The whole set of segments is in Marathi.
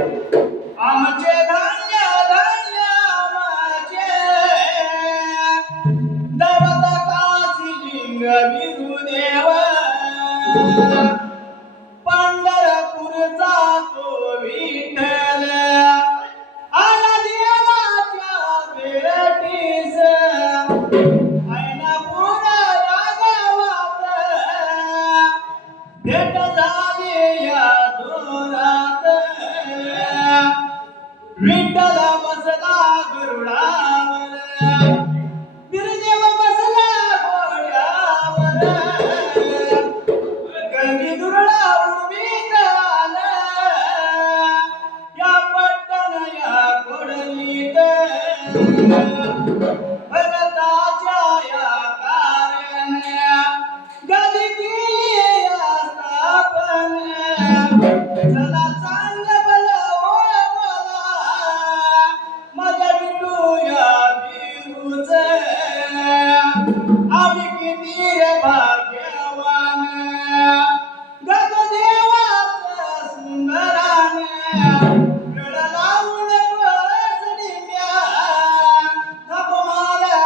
आमचे धान्य धान्य आमचे दवत काशी लिंग विरुदेव पंढरपूरचा तो विठ्ठल आला देवाच्या भेटीस ऐनापूर रागावात भेट झाली या जोरात विठ्ठल बसला गरुडावर बिरदेव बसला घोड्यावर गंगी दुरळा उडवीत आला या पट्टण या कोडलीत भगताच्या या कार्याने गदी केली या स्थापन चला चांग बल ओ मला माझ्या विठू या बिरूच आम्ही किती रे भाग्यवान गद देवाचं सुंदरान वेळ लावून बसली म्या थाप मारा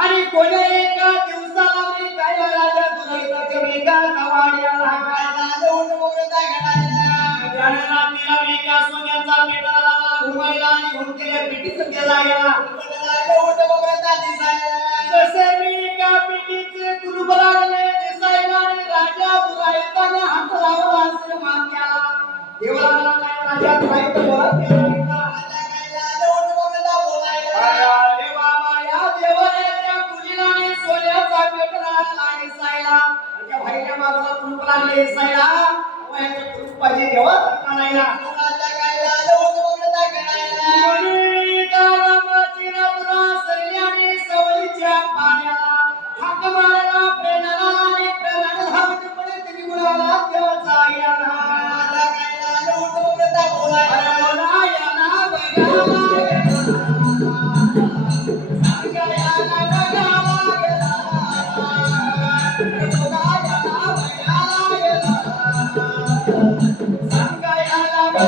आणि कोण्या एका दिवसाला मी काय राजा दुराईताच्या मेघा कवाड्याला गायला उठ मोगऱ्याचा घडायला जाणला तिला मेघा सोन्याचा पेटाला घुमायला आणि घुमतेल्या पिटीचं केला गेला उठ मोगऱ्याचा दिसायला जसे मेघा पिटीचे कुरुब लागले दिसायला आणि राजा दुराईताने हात लावला असेल मात्याला देवळाला काय राजा दुराईत बोलत गेला लागले सायला वयाचे पुरुष पाहिजे देवा कानायला राजा गायला लोटवगता गणायला मनी कारामाची नवरा सैल्याने सवलीच्या पाण्याला हाक मारला प्रेमाला आणि प्रेमाने धावत पडे तिने गुणाला देवाचा गेला राजा गायला लोटवगता बोलायला बोलायला बघायला सांगायला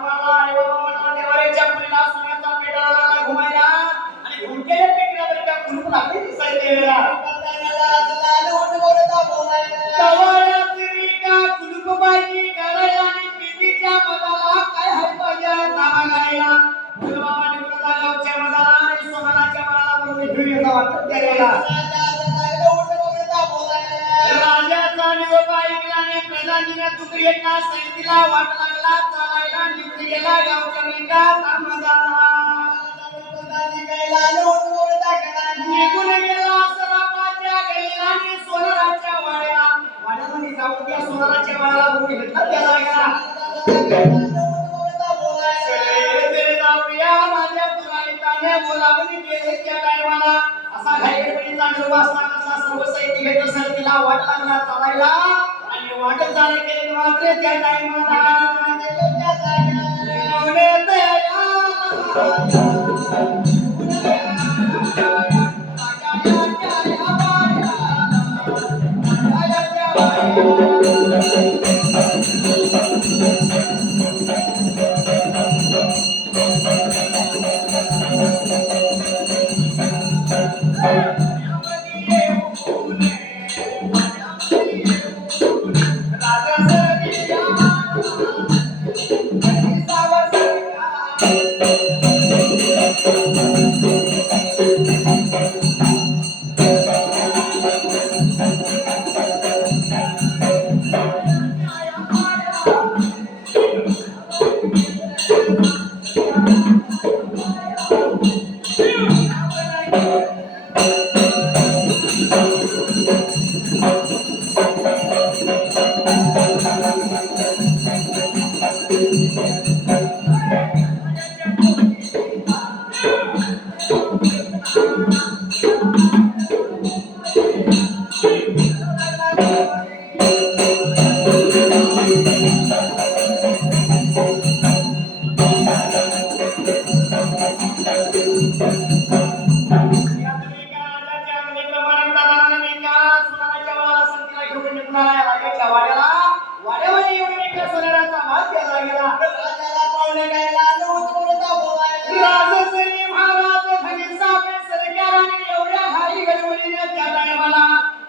समाला आणि बाबा म्हणला देवाऱ्याच्या पुरीला सोन्याचा पेटाला लागला घुमायला आणि घुमकेल्या पेटीला तर त्या कुलूप लागली दिसायला वेळा तवाळ्याची रिका कुलूप बाई करायला आणि पेटीच्या मधाला काय हाय पाहिजे ताबा गायला फुलबाबा निघून गावच्या मधाला आणि सोनाराच्या मधाला बरोबर घेऊन येता वाटत त्या वेळेला राजाचा निरोप ऐकल्याने प्रधानीने तुकडीला सैतीला वाट लागला चालायला निघून गेला गावच्या मुलगा तामदाला निघून गेला सरापाच्या गलीला आणि सोनाराच्या वाड्यामध्ये जाऊन त्या सोनाराच्या वाड्याला बघून घेतला त्याला जाऊया राजा पुराणिकाने बोलावणी केले त्या टायमाला असा घाईगडबडीचा निरोप असताना सर्व सैनिक घेत असेल तिला वाट लागला चालायला आणि वाटत झाले केले मात्र त्या टायमाला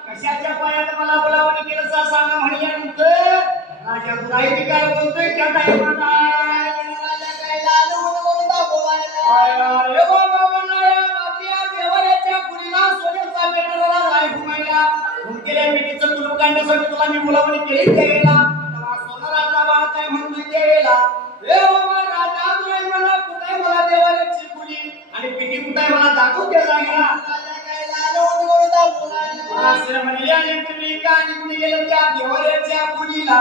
कशाच्या पायात मला बोलावणी केलं सांगा म्हणल्यानंतर राजा दुराई काय बोलतोय त्या टाइमाला तुला मी बोलावणी केली त्यावेळेला सोनाराचा बाळ काय म्हणतोय त्यावेळेला राजा दुराई मला कुठे मला देवाऱ्याची पुरी आणि पिटी कुठे मला दाखव त्या जागेला म्हणल्याने तुम्ही का निघून गेले त्या देवाऱ्याच्या पुरीला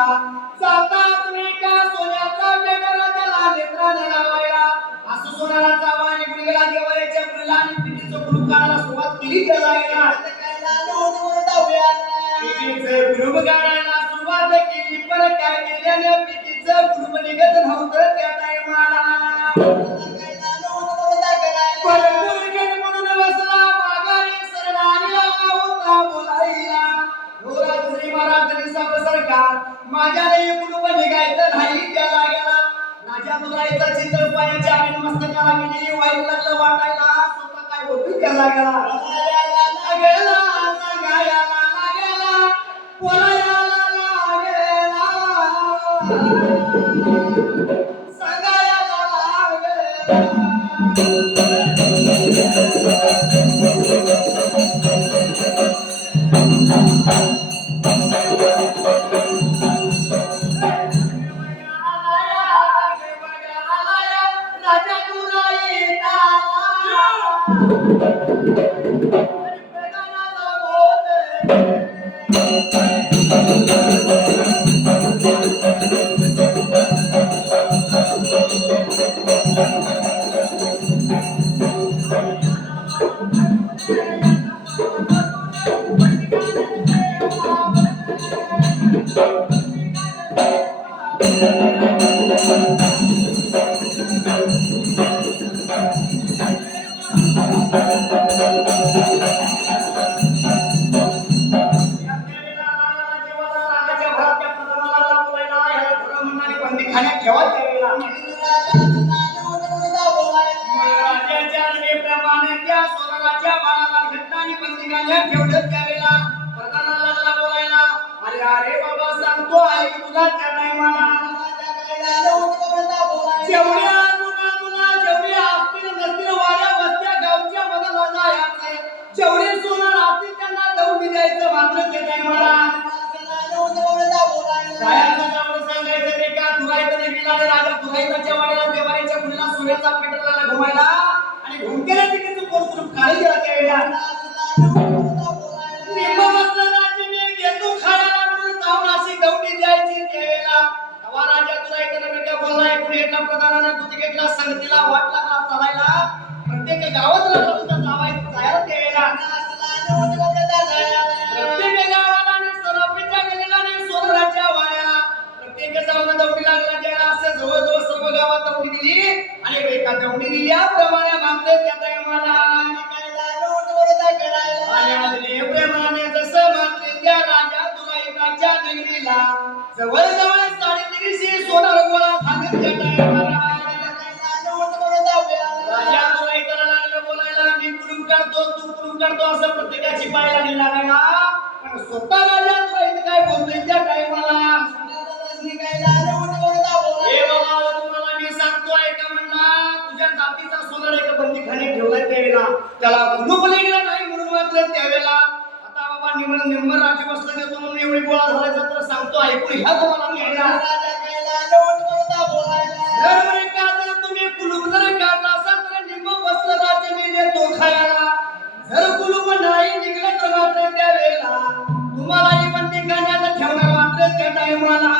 जाता तुम्ही का सोन्याचा पेटाला त्याला नेत्राने लावायला असं सोनाराचा बाळ निघून गेला देवाऱ्याच्या पुरीला आणि पिटीचं कुलूप काढायला सुरुवात केली त्या जागेला पिटीचं कुलूप काढायला सुरुवात केली पण काय केल्याने पिटीचं कुलूप निघत नव्हतं त्या टायमाला म्हणून बसला माघारी सरदारी होता बोलायला श्री महाराज सरकार माझ्याने कुलूप निघायचं नाही त्या जागेला राजा दुराईचा चित्र पायाच्या आणि मस्तकाला गेली वाईट लागलं वाटायला स्वतः काय होतं त्या जागेला लागेला सांगायला लागेला बोलायला लागेला सांगायला लागेला राजा दुराई राजाच्या नेप्रमाणे त्या सोनाराच्या बाळाला घटनाने बंदिकाने ठेवलं त्यावेळेला प्रधानाला लागला बोलायला अरे अरे बाबा सांगतो आहे तुला त्या टाइमाला जेवढ्या आजूबाजूला जेवढे असतील नसतील वाड्या वस्त्या गावच्या मधला जायचे जेवढे सोनार असतील त्यांना दौडी द्यायचं मात्र ते टाइमाला राजाचं नाव सांगायचं ते का तुराईकडे गेला राजा तुराईच्या वाड्याला देवाऱ्याच्या मुलीला सूर्याचा पेटरला घुमायला आणि घुमकेल्या पिठीचं पोट काढी गेला त्यावेळेला निम्म मस्तकाची मी घेतो खायला म्हणून जाऊन अशी दौडी द्यायची त्यावेळेला तेव्हा राजा तुराईकडे मी काय बोलला एकूण एकला प्रधानानं कुठे घेतला संगतीला वाट लागला चालायला प्रत्येक गावात लागला होता जायला त्यावेळेला प्रत्येक गावाला आणि सराफीच्या गल्लीला आणि सोनाराच्या वाड्याला प्रत्येक गावाला दौडी लागला त्याला असं जवळजवळ सर्व गावात दौडी दिली आणि एका दौडी दिल्याप्रमाणे मागले त्या टाइमाला आणि आदले प्रेमाने जसं मागले त्या राजा तुराईच्या नगरीला जवळजवळ 350 सोनार गोळा झाले त्या टाइमाला राजा तुराईला लागलं बोलायला मी कुलूप करतो तू कुलूप करतो असं प्रत्येकाची पाय लागली लागायला पण स्वतः राजा तुराई काय बोलतोय त्या टाइमाला हे बाबा तुम्हाला मी सांगतो ऐका म्हणला तुझ्या जातीचा सोनार एका बंदीखाने ठेवलाय त्यावेळेला त्याला कुलूप लागलं नाही म्हणून वाटलं त्यावेळेला आता बाबा निम्म राज्य बसलं देतो म्हणून एवढी गोळा झालायचा तर सांगतो ऐकून ह्या तुम्हाला मी जर तुम्ही कुलूप जर काढला असाल तर निम्म बसलं राज्य मी देतो खायला जर कुलूप नाही निघलं तर मात्र त्यावेळेला तुम्हाला ही बंदी करण्यात ठेवणार मात्र त्या टाइमाला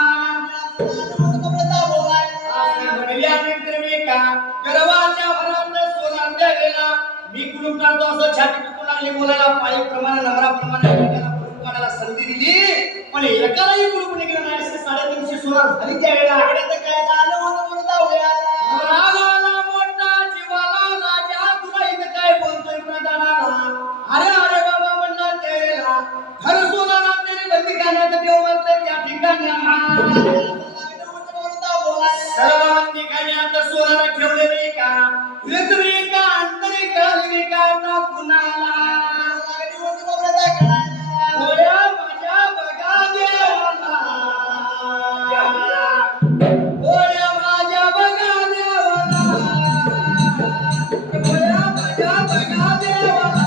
गर्वाच्या भरात सोनार द्यावेला मी कुलूप काढतो असं छाती टुकून लागली बोलायला पाळीप्रमाणे नम्राप्रमाणे एकाला कुलूप काढायला संधी दिली पण एकालाही कुलूप निघलं नाही असे 350 सोनार झाली त्यावेळेला रागाला मोठा जीवाला राजा तुला इथं काय बोलतोय प्रधानाला अरे अरे बाबा म्हणला त्यावेळेला खरं सोनार आपल्याला बंदी करण्यात ठेव म्हणलं त्या ठिकाणी सर्व ठिकाणी आता सोनार ठेवलेले का तुम्ही का अंतरी का ना कुणाला होया माझ्या बघा देवाला होया माझ्या बघा देवाला होया माझ्या बघा देवाला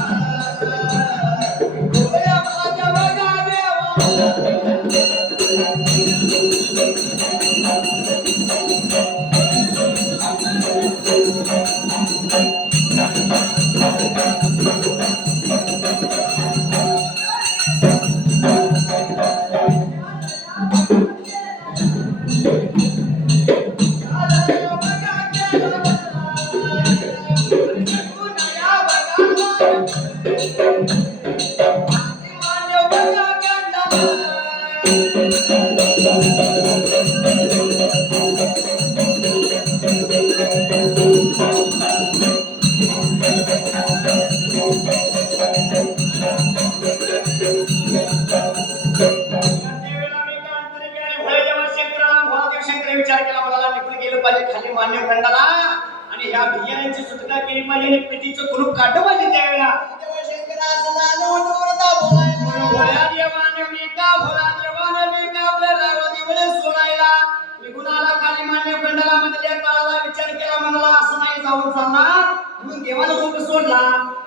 होया माझ्या बघा देवाला विचार केला मला निघून गेलं पाहिजे खाली मान्य खंडाला आणि ह्या बियाण्यांची सुटका केली पाहिजे आणि पेटीचं कुलूप काढलं पाहिजे त्यावेळेला सोडायला निघून आला खाली मान्य खंडाला मधल्या काळाला विचार केला म्हणाला असं नाही जाऊन चालणार म्हणून देवाला रूप सोडला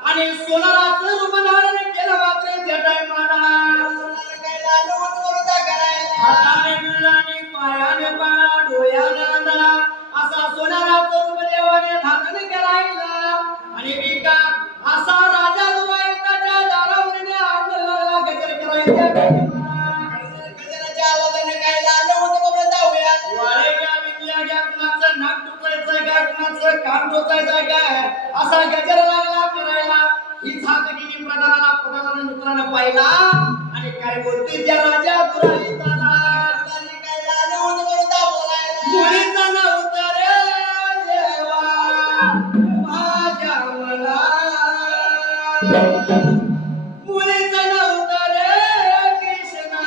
आणि सोनाराचं रूप धारण केलं मात्र त्या टाइमाला हाताने मिळला आणि पायाने पाळा डोळ्याने अंधळा असा सोनाराचं रूप देवाने धारण करायला आणि विका असा राजा दुवायताच्या दारावरने अंगणाला गजर करायचा गजराच्या आवाजाने काय झालं होतं बाबा जाऊया वाळे घ्या विद्या घ्या कुणाचं नाक टोचायचं काय कुणाचं कान टोचायचं काय असा गजर लागला करायला ही झाक गेली प्रधानाने मित्रानं पाहिला आणि काय बोलतोय त्या राजा दुराईताला काय झालं होतं बाबा बोलायला मुलीचं नाव तर देवा माझ्या मना मुलीचं नाव तर कृष्णा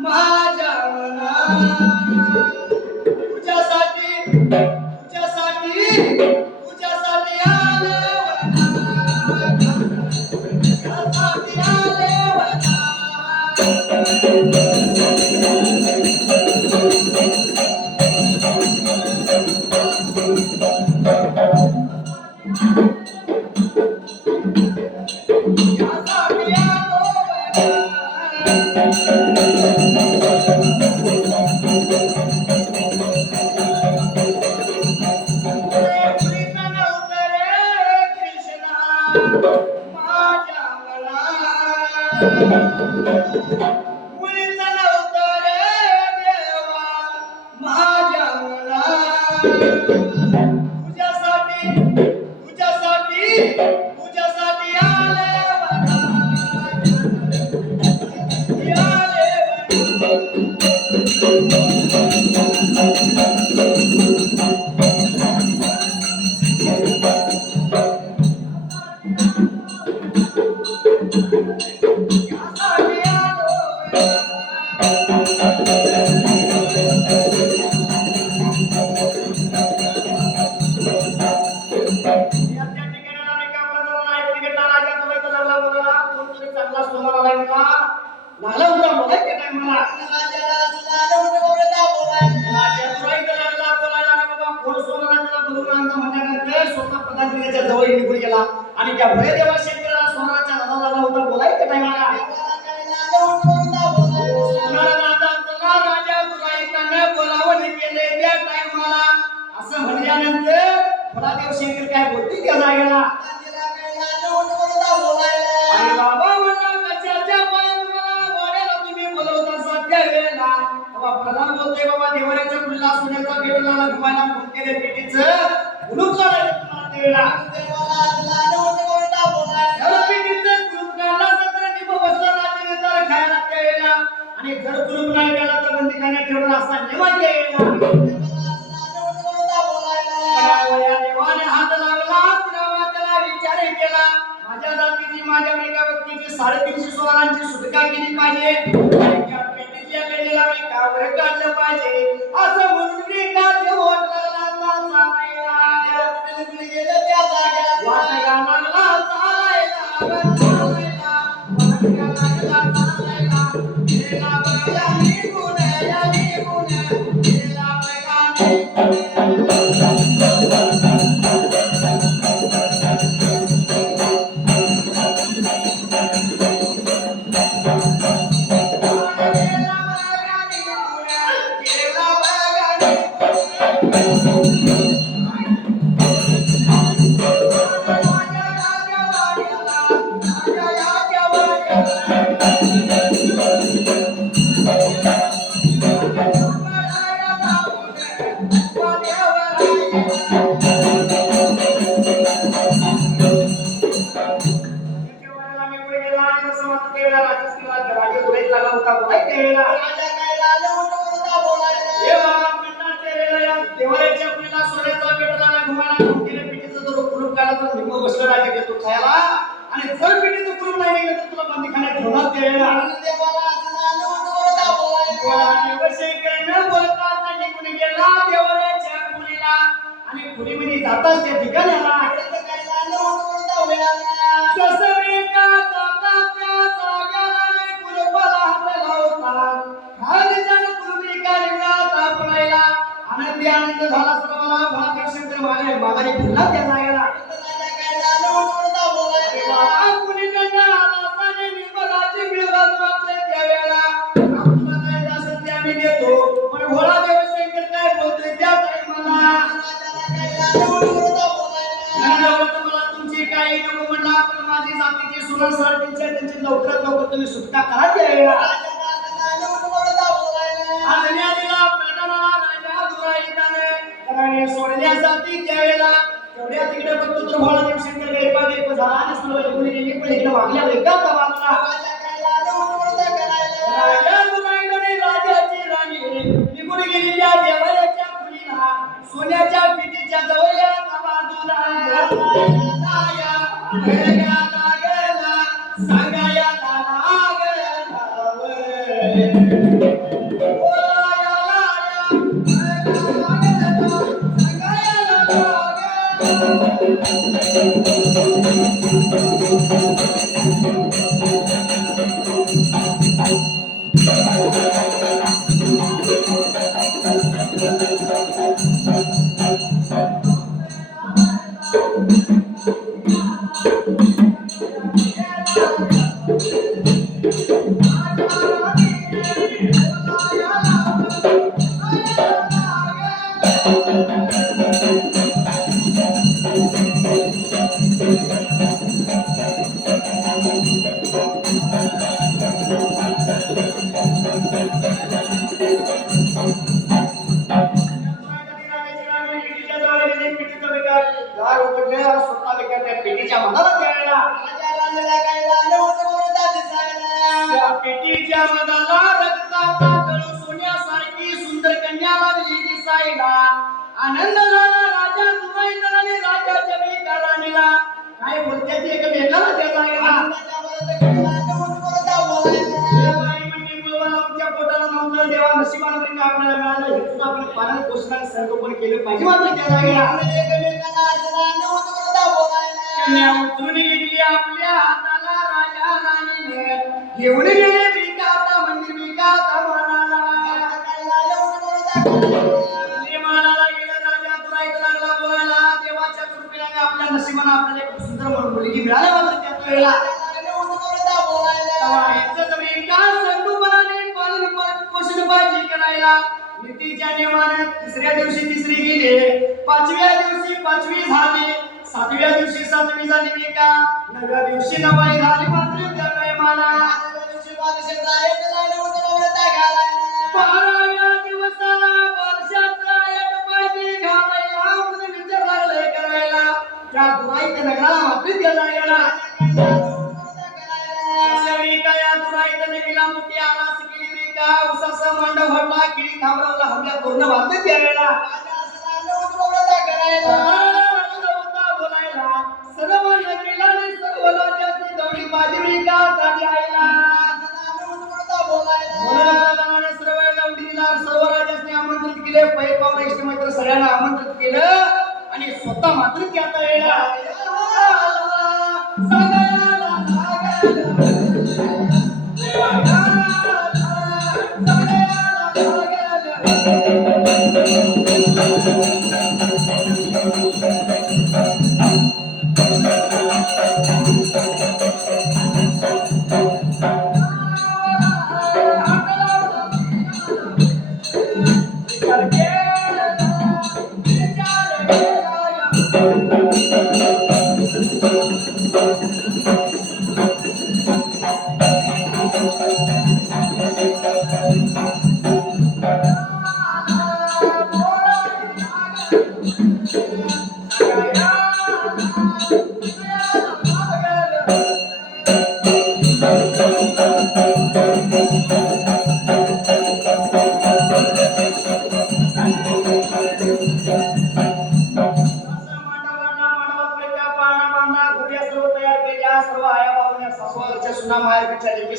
माझ्या मना तुझ्यासाठी तुझ्यासाठी आले वना, तुझ्यासाठी आले वना. तुझ्यासाठी आलो मुलीचा नव्हतं रे कृष्णा माझ्या मला, मुलीचा नव्हतं रे देवा माझ्या मला. तुझ्यासाठी आले वना, आले तुझ्यासाठी आलो या त्या ठिकाणाला मी काम करणार नाही. तिकडला राजा तुला लागला बोला कोणतरी चांगला सोहरा आलाय मला लागला होता बोलायचं काय मला राजाला लागला होता बोलायला राजा तुला लागला बोलायला ना बाबा कोण सोहरा त्याला गुरुनांचा म्हणण्यानंतर स्वतः पदाधिकाऱ्याच्या जवळ निघून गेला आणि त्या भयदेवा शंकराला सोहराच्या नादाला लागला होता बोलायचं काय मला राजा तुला इथं बोलावं केले त्या टायमाला असं म्हणल्यानंतर फुलादेव शंकर काय बोलते त्या जागेला आणि बाबा म्हणला कशाच्या पायात मला वाड्याला तुम्ही बोलवता सध्या वेळेला बाबा प्रधान बोलतोय बाबा देवऱ्याच्या पुढला सोन्याचा पेटला घुमायला फोन केले पेटीचं कुलूप काढायचं तुम्हाला देवेला पेटीचं कुलूप काढला सत्र निभ बसला रात्री तर खायला त्या वेळेला आणि जर कुलूप नाही केला तर बंदीखान्यात ठेवला असा निवाज वेळेला देवाने हात लावला त्याला विचार केला माझ्या जातीची माझ्या एका व्यक्तीची 350 सोनारांची सुटका केली पाहिजे आणि त्या पेटीतल्या पेटीला मी कावर काढलं पाहिजे असं म्हणून मी काढले होत लागला चालायला गेलं त्या जागेला वाटगा लागला चालायला चालायला वाटगा लागला चालायला गेला बघा निघून गेला बघा आणि जर पिढीचं कुलूप नाही निघलं तर तुला बंदीखान्यात ठेवणार देवेला देवशंकरानं बोलताना निघून गेला देवऱ्याच्या खुलीला आणि खुलीमध्ये जाताच त्या ठिकाणाला जसं एका जाता त्या जाग्याला कुलूपाला हात लावतात खाली जाण कुलूप एका पडायला आनंदी आनंद झाला सर्वांना भला शंकर माघारी फिरला त्या जागेला तुमची काही नको म्हणला पण माझी जातीची सुनार त्यांची लवकरात लवकर तुम्ही सुटका करा द्यायला सोडण्यासाठी त्यावेळेला तेवढ्या तिकडे बघतो तर भोळा देवशंकर एक झाला आणि सर्व इकडे गेली पण इकडे वागल्या एका बाजूला राजाची राणी निघून गेलेल्या देवाच्या खुलीला सोन्याच्या पिठीच्या जवळच्या बाजूला सांगाया लागला पेटीच्या मधाला त्यावेळेला पेटीच्या मधाला रक्ताचा कळू सोन्यासारखी सुंदर कन्या लागली दिसायला. आनंद झाला राजा दुराईतराने राजाच्या बेकाराणीला. काय बोलते ते एकमेकाला त्याला गेला. आमच्या पोटाला नव्हतं देवा नशिबानं तरी आपल्याला मिळालं. हे सुद्धा आपण पालन पोषण संगोपन केलं पाहिजे. मात्र त्याला कन्या उचलून घेतली आपल्या हाताला राजा राणीने. घेऊन गेले विकाता मंदिर विकाता म्हणाला गेला राजा तुराईत लागला बोलायला. देवाच्या कृपेने आपल्या नशिबानं आपल्याला एक सुंदर मुलगी मिळाली. मात्र त्याच वेळेला करायला नीतीच्या नियमाने तिसऱ्या दिवशी तिसरी गेली. पाचव्या दिवशी पाचवी झाली. सातव्या दिवशी सातवी झाली विका. नवव्या दिवशी नवाई झाली. मात्र त्या प्रेमाला 12व्या दिवसाला वर्षाचा एक पायरी घालायला म्हणून विचार लागले करायला. त्या दुराईत नगराला मात्र गेला गेला. या दुराईत नगरीला मोठी आरास केली विका. उसाचा मांडव हटला. किडी थांबवला. हल्ल्या पूर्ण बांधले त्यावेळेला सर्व नगरीला आणि सर्व राज्यातली दौडी बाजी विका ताडी आईला. सर्व दौडीला सर्व राज्यातले आमंत्रित केले. पै पाहुणे इष्टमित्र सगळ्यांना आमंत्रित केलं आणि स्वतः मात्र त्यात यायला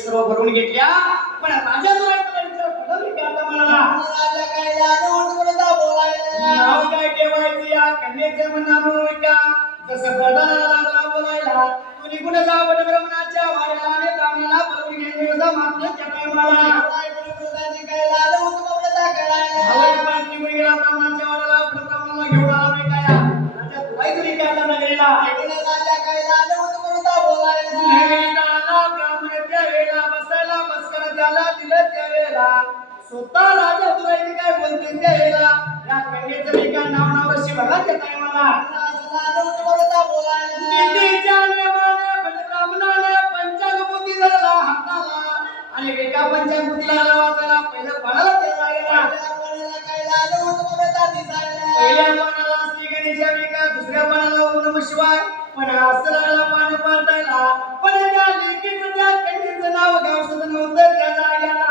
सर्व भरून घेतल्या. पण राजा नाव काय ठेवायचं या कन्येचे म्हणून का. जसं प्रधानाला लागला बोलायला तू निघून जा ब्रह्मणाच्या वाड्याला आणि ब्राह्मणाला बोलवून घेऊन जा. मात्र त्या टायमाला ब्राह्मणाच्या वाड्याला ब्राह्मणाला घेऊन आला काय राजा तुलाही तुरी काय नगरीला बसायला बसकर त्याला दिलं त्यावेळेला स्वतः राजा तुराई काय बोलते त्यावेळेला या कन्येचं एका नावावरशी बघा त्या टायमाला नीतीच्या नियमाने ब्राह्मणाने पंचांगपुती धरला हाताला आणि एका पंचांगपुतीला वाचायला पहिलं पणाला त्याला गेला. पहिल्या पणाला श्री गणेशा विका. दुसऱ्या पणाला ओम नमः शिवाय. पण असं लागला पाणी पाळतायला. पण त्या लेकीचं त्या कन्येचं नाव गावचं नव्हतं त्या जाग्याला.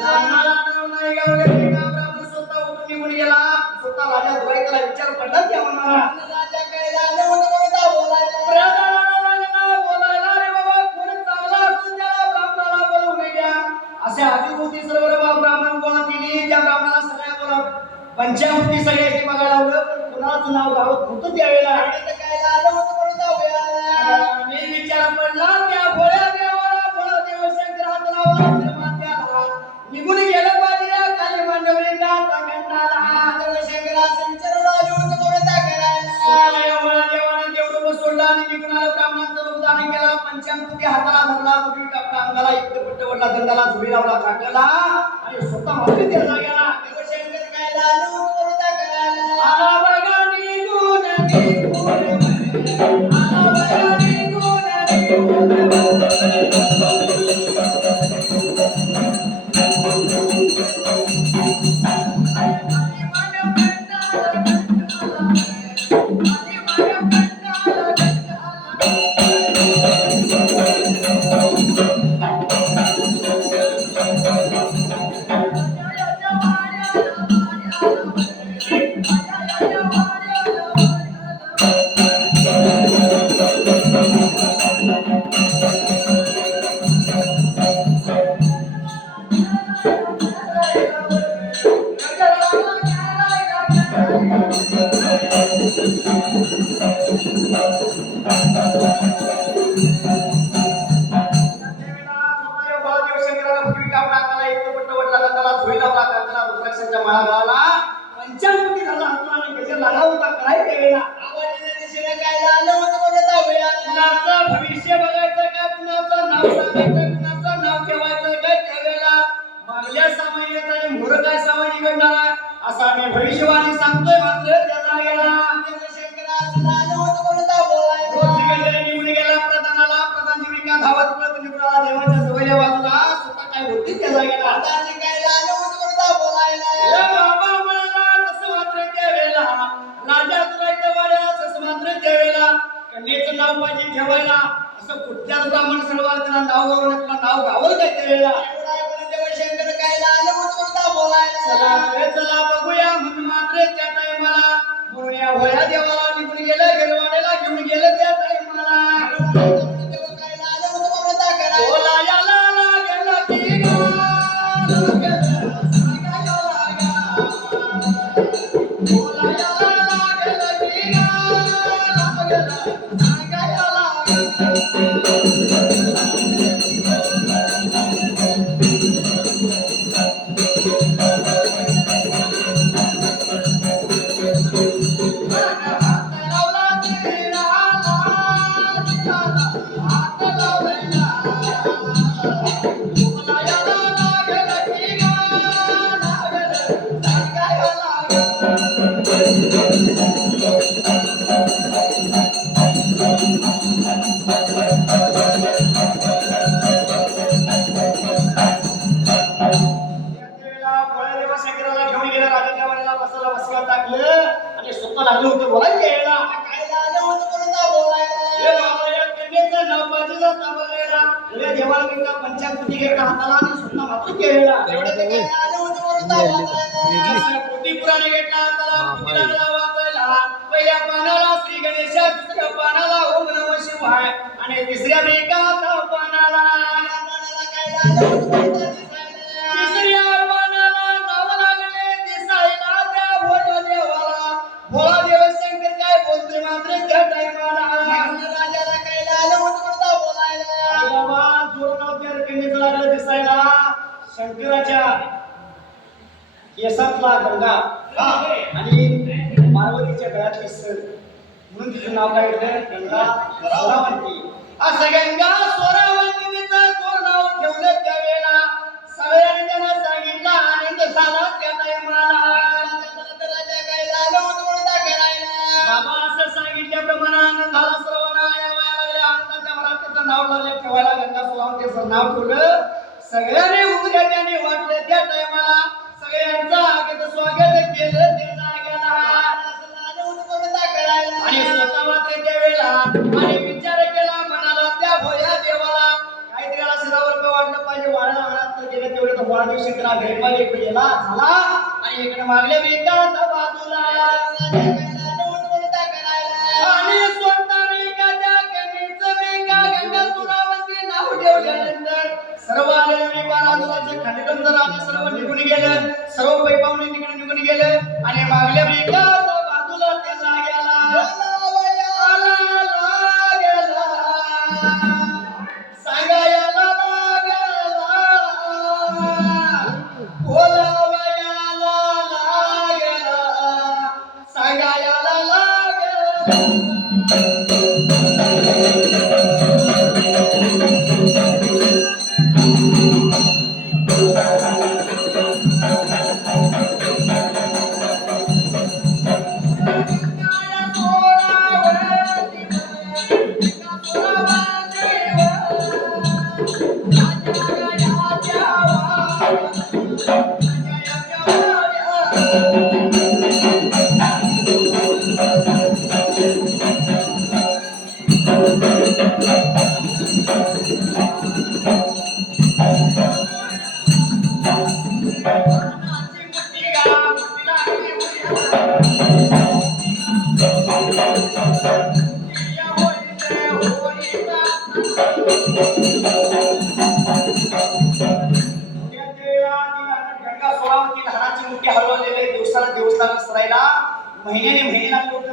नाव नाही गावलं. एका ब्राह्मण स्वतः उठून निघून गेला. स्वतः राजा द्वैताला विचार पडला त्या म्हणाला बोलायला रे बाबा कोण चांगला असून त्याला ब्राह्मणाला बोलवून घ्या. असे आजूबाजूची सर्व ब्राह्मण गोळा केली. त्या ब्राह्मणाला सगळ्या पंचामृती सगळ्याची बघायला लावलं. कुणाचं नाव गावात होतं त्यावेळेला काय झालं होतं म्हणून जाऊया. मी विचार पडला त्या भोळ्या देवाला भोळा देव शंकर हात लावला श्रीमंत्याला निघून गेलं पाहिजे खाली मांडवली का ताकंडाला देव शंकर असं विचारू लागले होतं म्हणून दाखवायला. भोळ्या देवाने देवरूप सोडला आणि निघून आलं ब्राह्मणाचं रूप धारण केलं पंचामृती हाताला धरला बुटी कापला अंगाला युद्धपट्ट वडला दंडाला झुली लावला टाकला आणि स्वतः मागे त्या जाग्याला देव शंकर काय झालं होतं म्हणून दाखवायला. आला बघा निघून आला बघा निघून पंचामृती झाला आणि गजर लागला होता काय त्यावेळेला आवडलेल्या दिशेने काय झालं होतं म्हणून जाऊया. कुणाचं भविष्य बघायचं का कुणाचं नाव सांगायचं कुणाचं नाव ठेवायचं काय त्यावेळेला मागल्या सामान्याचा आणि मोर काय सामान्य निघणार आहे असा मी भविष्यवाणी सांगतोय मात्र त्या जागेला देव शंकर असं झालं होतं म्हणून दाखवायला. निघून गेला प्रधानाला प्रधान जीविका धावत पळत निघून आला देवाच्या जवळच्या बाजूला स्वतः काय होती त्या जागेला दादाजी काय झालं होतं म्हणून दाखवायला. ए बाबा म्हणाला तसं मात्र त्यावेळेला राजा तुला इथं वाड्याला तसं मात्र त्यावेळेला कन्येचं नाव पाहिजे ठेवायला असं कुठल्याच ब्राह्मण सर्वाला त्याला नाव गावलं तुला नाव गावलं काय त्यावेळेला एवढा ऐकून देव शंकर काय झालं होतं म्हणून दाखवायला. चला बघूया म्हणून मात्र त्या टाइमाला म्हणून या भोळ्या देवाला निघून गेलं गरवाड्याला घेऊन गेलं त्या टाइमाला देव काय झालं होतं म्हणून दाखवायला. बोला याला लागला की गा बोला याला लागला की गा आणि स्वतः लागलं होतं बोलायला यायला काय झालं होतं म्हणून दाखवायला. हे बाबा या कन्येचं नाव बाजूला बघायला उद्या देवाला बिंका पंचाकृती घेतला हाताला आणि स्वतः मात्र केलेला एवढं ते काय झालं होतं म्हणून दाखवायला. कोटी पुराणे घेतला हाताला पुतीला वाचायला पहिल्या पानाला श्री गणेशा दुसऱ्या पानाला ओम नमः शिवाय आणि तिसऱ्या एका पानाला काय झालं होतं म्हणून दाखवायला. तिसऱ्या पानाला नाव लागले दिसायला त्या भोळ्या देवाला भोळा देव शंकर काय बोलतोय मात्र त्या टाइमाला राजाला काय झालं होतं म्हणून दाखवायला. बाबा जोर नाव त्या कन्येचं लागलं दिसायला शंकराच्या केसातला गंगा आणि पार्वतीच्या गळ्यातली सर म्हणून तिचं नाव काय होतं गंगा स्वरावंती असं गंगा स्वरावंतीचं जोर नाव ठेवलं त्यावेळेला सगळ्यांनी त्यांना सांगितलं आनंद झाला त्या टाइमाला राजा काय झालं होतं म्हणून दाखवायला. बाबा असं सांगितल्याप्रमाणे आनंद झाला सर्वांना या वया लागल्या आनंदाच्या मनात त्याचं नाव लागले ठेवायला गंगा स्वरावंतीचं नाव ठेवलं सगळ्यांनी उद्या त्यांनी वाटलं त्या टाइमाला सगळ्यांचं आगत स्वागत केलं त्या जाग्याला आणि स्वतः मात्र त्यावेळेला आणि विचार केला म्हणाला त्या भोळ्या देवाला काहीतरी त्याला शिरावर वाटलं पाहिजे वाढायला म्हणत तर गेलं तेवढे तर वाढदिवस शिकला गरीबाला एक गेला झाला आणि इकडे मागल्या वेगात बाजूला आणि स्वतः वेगाच्या कमीचं वेगा गंगा सुरावंती नाव ठेवल्यानंतर सर्व आलेले विमानाचे खंडन राजा सर्व निघून गेलं सर्व पैपावणे तिकडे निघून गेलं आणि मागल्या वेगात बाजूला कुठे हलवलेले दिवसाला दिवस लागत सरायला महिन्याने महिने लागले होते